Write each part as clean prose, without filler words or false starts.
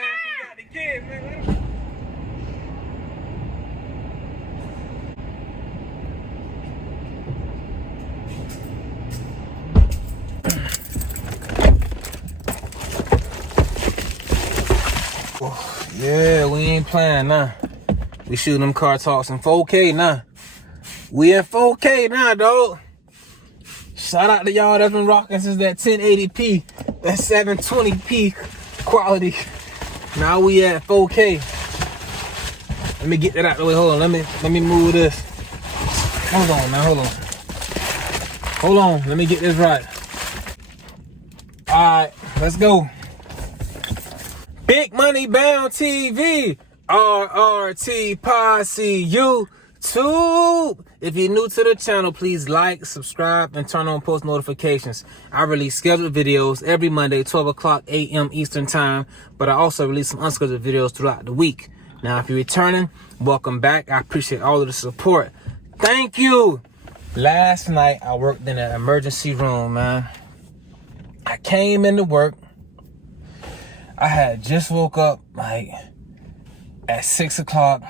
got the kid, man. Yeah, we ain't playing now. We shooting them car talks in 4K now. We in 4K now, dog. Shout out to y'all that's been rocking since that 1080p, that 720p quality. Now we at 4K. Let me get that out the way. Hold on, let me move this. Hold on now, hold on. Let me get this right. Alright, let's go. Big Money Bound TV, RRT Posse YouTube. If you're new to the channel, please like, subscribe, and turn on post notifications. I release scheduled videos every Monday, 12 o'clock a.m. Eastern Time, but I also release some unscheduled videos throughout the week. Now, if you're returning, welcome back. I appreciate all of the support. Thank you. Last night, I worked in an emergency room, man. I came into work. I had just woke up like at 6 o'clock,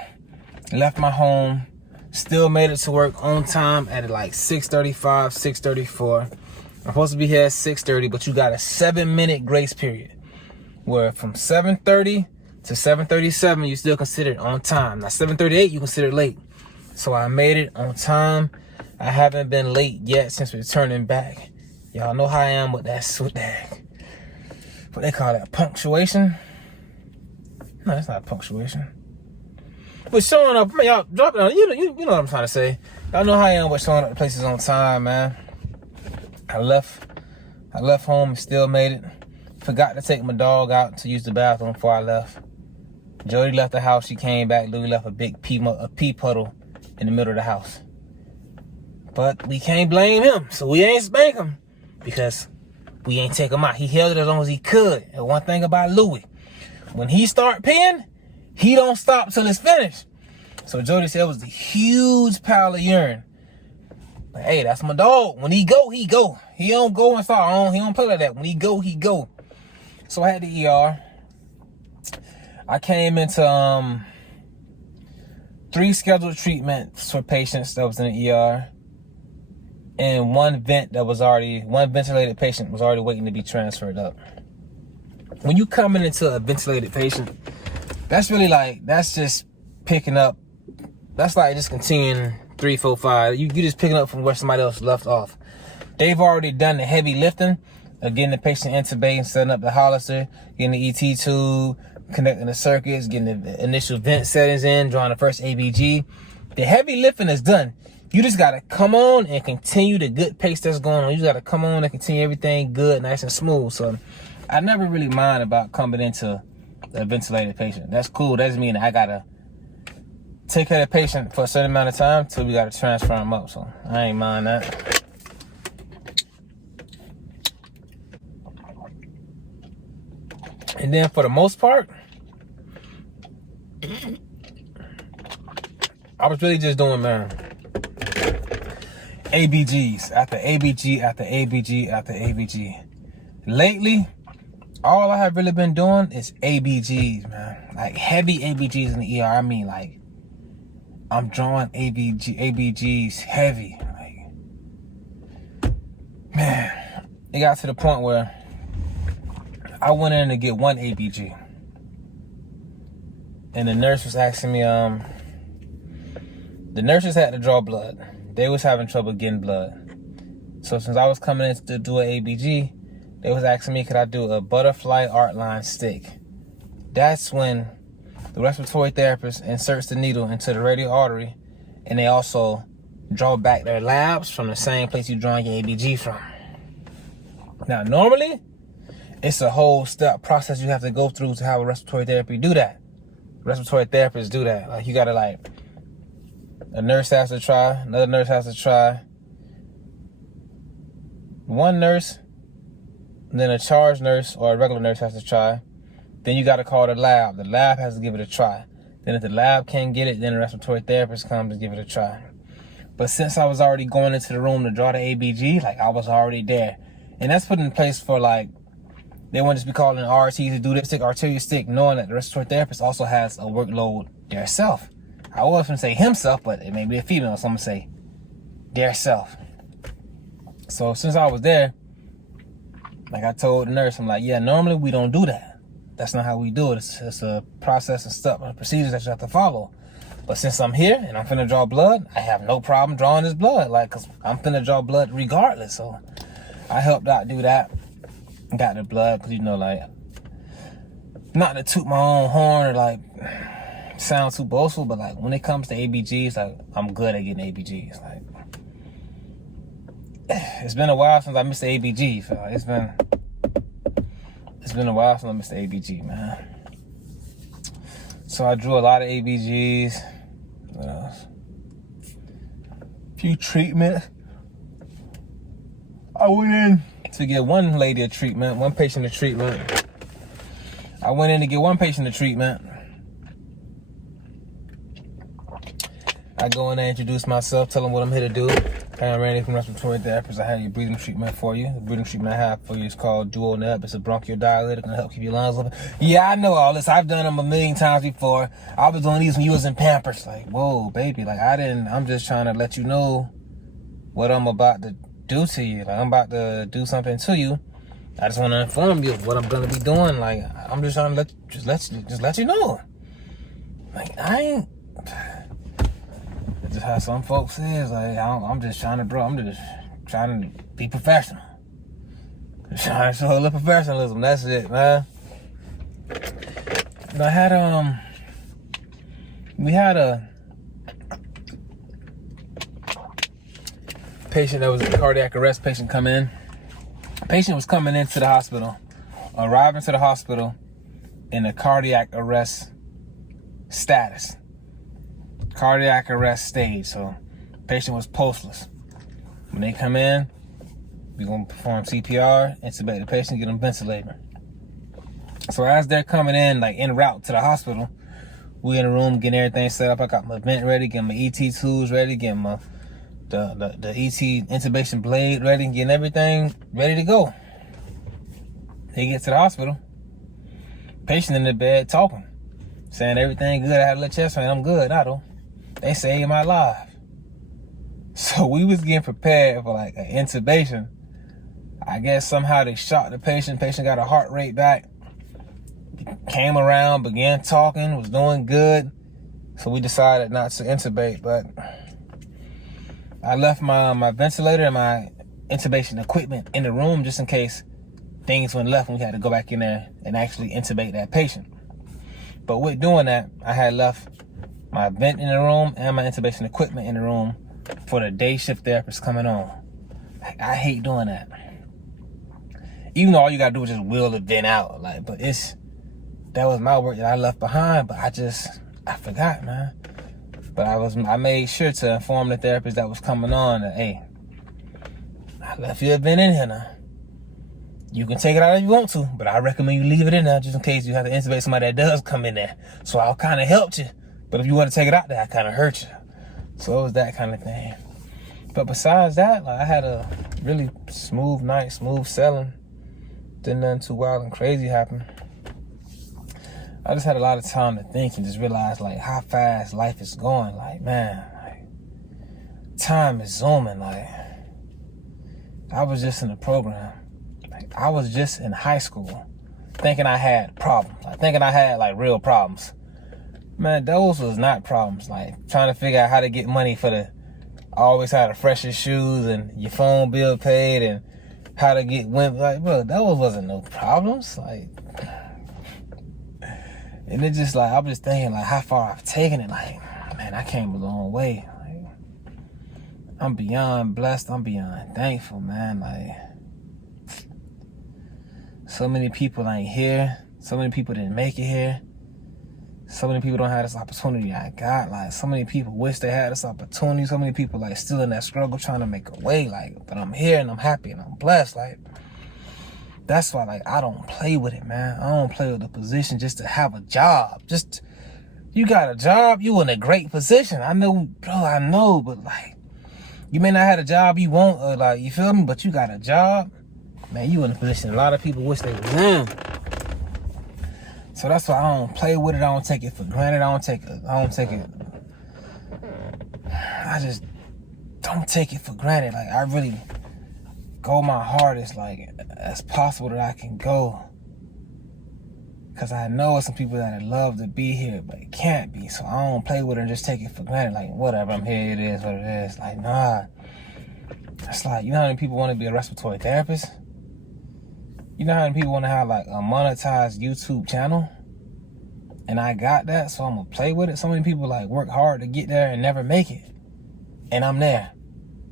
left my home, still made it to work on time at like 6:35, 6:34. I'm supposed to be here at 6:30, but you got a 7-minute grace period where from 7:30 to 7:37, you still considered on time. Now 7:38, you consider late. So I made it on time. I haven't been late yet since returning back. Y'all know how I am with that, what they call that, punctuation? No, that's not punctuation. But showing up, man, y'all drop it on. You know what I'm trying to say. Y'all know how I am with showing up to places on time, man. I left home and still made it. Forgot to take my dog out to use the bathroom before I left. Jody left the house. She came back. Louis left a big pee puddle in the middle of the house. But we can't blame him, so we ain't spank him because we ain't take him out. He held it as long as he could. And one thing about Louis, when he start peeing, he don't stop till it's finished. So Jody said it was a huge pile of urine. But hey, that's my dog. When he go, he go. He don't go and start on. He don't play like that. When he go, he go. So I had the ER. I came into 3 scheduled treatments for patients that was in the ER. And one ventilated patient was already waiting to be transferred up. When you coming into a ventilated patient, that's really like, that's just picking up. That's like just continuing 3, 4, 5. You just picking up from where somebody else left off. They've already done the heavy lifting of getting the patient intubated, setting up the hollister, getting the ET tube, connecting the circuits, getting the initial vent settings in, drawing the first ABG. The heavy lifting is done. You just got to come on and continue the good pace that's going on. You just got to come on and continue everything good, nice and smooth. So I never really mind about coming into a ventilated patient. That's cool. That doesn't mean I got to take care of the patient for a certain amount of time till we got to transfer them up. So I ain't mind that. And then for the most part, I was really just doing, man, ABGs after ABG after ABG after ABG. Lately, all I have really been doing is ABGs, man. Like heavy ABGs in the ER. I mean, like, I'm drawing ABGs heavy. Like, man, it got to the point where I went in to get 1 ABG. And the nurse was asking me, the nurses had to draw blood. They was having trouble getting blood. So since I was coming in to do an ABG, they was asking me, could I do a butterfly art line stick? That's when the respiratory therapist inserts the needle into the radial artery, and they also draw back their labs from the same place you're drawing your ABG from. Now, normally, it's a whole step process you have to go through to have a respiratory therapy do that. Respiratory therapists do that. Like, you gotta, like, a nurse has to try, another nurse has to try. One nurse, then a charge nurse or a regular nurse has to try. Then you got to call the lab. The lab has to give it a try. Then if the lab can't get it, then the respiratory therapist comes and give it a try. But since I was already going into the room to draw the ABG, like I was already there. And that's put in place for like They want to just be calling an RT to do this, stick arterial stick, knowing that the respiratory therapist also has a workload theirself. I was going to say himself, but it may be a female, so I'm going to say theirself. So since I was there, like I told the nurse, I'm like, yeah, normally we don't do that. That's not how we do it. It's a process and stuff and procedures that you have to follow. But since I'm here and I'm finna draw blood, I have no problem drawing this blood. Like, cause I'm finna draw blood regardless. So I helped out do that. Got the blood, cause you know, like, not to toot my own horn or like sound too boastful, but like when it comes to ABGs, like I'm good at getting ABGs. Like, it's been a while since I missed the ABG. So it's been a while since I missed the ABG, man. So I drew a lot of ABGs. What else? Few treatments. I went in to get one lady a treatment, one patient a treatment. I went in to get one patient a treatment. I go in there, introduce myself, tell them what I'm here to do. I'm Randy from Respiratory Therapist. I have your breathing treatment for you. The breathing treatment I have for you is called Duo Neb. It's a bronchodilator. It's going to help keep your lungs open. Yeah, I know all this. I've done them a million times before. I was doing these when you was in Pampers. Like, whoa, baby. Like, I'm just trying to let you know what I'm about to do to you. Like, I'm about to do something to you. I just want to inform you of what I'm going to be doing. Like, I'm just trying to let you know. Like, I ain't... Just how some folks is, like, I'm just trying to be professional. Just trying to show a little professionalism. That's it, man. But we had a patient that was a cardiac arrest patient come in. A patient was coming into the hospital, arriving to the hospital in a cardiac arrest status. Cardiac arrest stage, so patient was pulseless. When they come in, we're going to perform CPR, intubate the patient, get them ventilator. So as they're coming in, like en route to the hospital, we in the room getting everything set up. I got my vent ready, getting my ET tools ready, getting my the ET intubation blade ready, getting everything ready to go. They get to the hospital, patient in the bed talking, saying everything good. I had a little chest pain, I'm good, I don't. They saved my life. So we was getting prepared for like an intubation. I guess somehow they shocked the patient. Patient got a heart rate back. Came around, began talking, was doing good. So we decided not to intubate, but I left my ventilator and my intubation equipment in the room just in case things went left and we had to go back in there and actually intubate that patient. But with doing that, I had left my vent in the room and my intubation equipment in the room for the day shift therapist coming on. Like, I hate doing that. Even though all you gotta do is just wheel the vent out. Like, but that was my work that I left behind, but I forgot, man. But I made sure to inform the therapist that was coming on that, hey, I left your vent in here now. You can take it out if you want to, but I recommend you leave it in there just in case you have to intubate somebody that does come in there. So I kind of helped you. But if you want to take it out there, I kind of hurt you. So it was that kind of thing. But besides that, like, I had a really smooth night, smooth sailing. Didn't nothing too wild and crazy happen. I just had a lot of time to think and just realize, like, how fast life is going. Like, man, like, time is zooming. Like, I was just in a program. Like, I was just in high school thinking I had problems. Like, thinking I had, like, real problems. Man, those was not problems. Like, trying to figure out how to get money for always had the freshest shoes and your phone bill paid and how to get women. Like, bro, those wasn't no problems. Like, and it just, like, I was just thinking, like, how far I've taken it. Like, man, I came a long way. Like, I'm beyond blessed. I'm beyond thankful, man. Like, so many people ain't here. So many people didn't make it here. So many people don't have this opportunity I got. Like, so many people wish they had this opportunity. So many people, like, still in that struggle trying to make a way. Like, but I'm here and I'm happy and I'm blessed. Like, that's why, like, I don't play with it, man. I don't play with the position just to have a job. Just, you got a job, you in a great position. I know, bro, I know, but, like, you may not have a job you want, or, like, you feel me? But you got a job. Man, you in a position a lot of people wish they was in. So that's why I don't play with it. I don't take it for granted. I just don't take it for granted. Like, I really go my hardest, like, as possible that I can go. Because I know some people that would love to be here, but it can't be. So I don't play with it and just take it for granted. Like, whatever, I'm here, it is what it is. Like, nah. It's like, you know how many people want to be a respiratory therapist? You know how many people want to have, like, a monetized YouTube channel? And I got that, so I'm going to play with it. So many people, like, work hard to get there and never make it. And I'm there.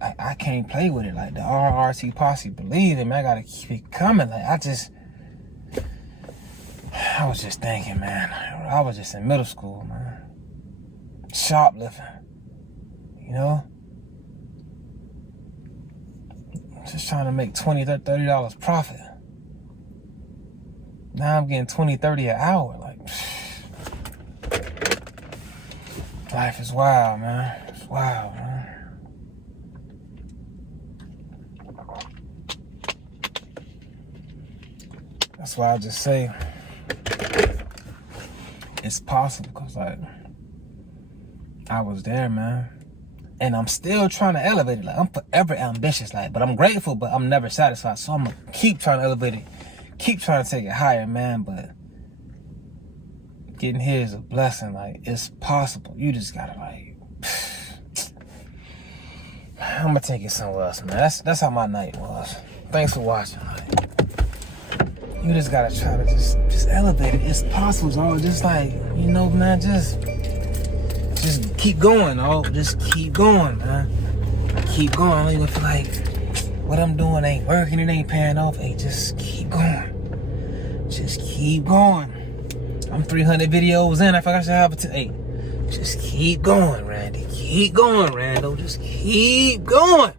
I can't play with it. Like, the RRT posse, believe it, man. I got to keep it coming. Like, I was just thinking, man. I was just in middle school, man. Shoplifting. You know? Just trying to make $20, $30 profit. Now I'm getting $20, $30 an hour. Like, life is wild, man. It's wild, man. That's why I just say it's possible, because, like, I was there, man. And I'm still trying to elevate it. Like, I'm forever ambitious, like, but I'm grateful, but I'm never satisfied. So I'm gonna keep trying to elevate it, keep trying to take it higher, man. But getting here is a blessing. Like, it's possible. You just gotta, like, I'm gonna take it somewhere else, man. That's how my night was. Thanks for watching. Like, you just gotta try to just elevate it. It's possible, dog. Just, like, you know, man, just keep going, dog. Just keep going, man. Keep going. I don't even feel like what I'm doing ain't working, it ain't paying off. Hey, just keep going. Just keep going. I'm 300 videos in. I forgot to have it. Hey, just keep going, Randy. Keep going, Rando. Just keep going.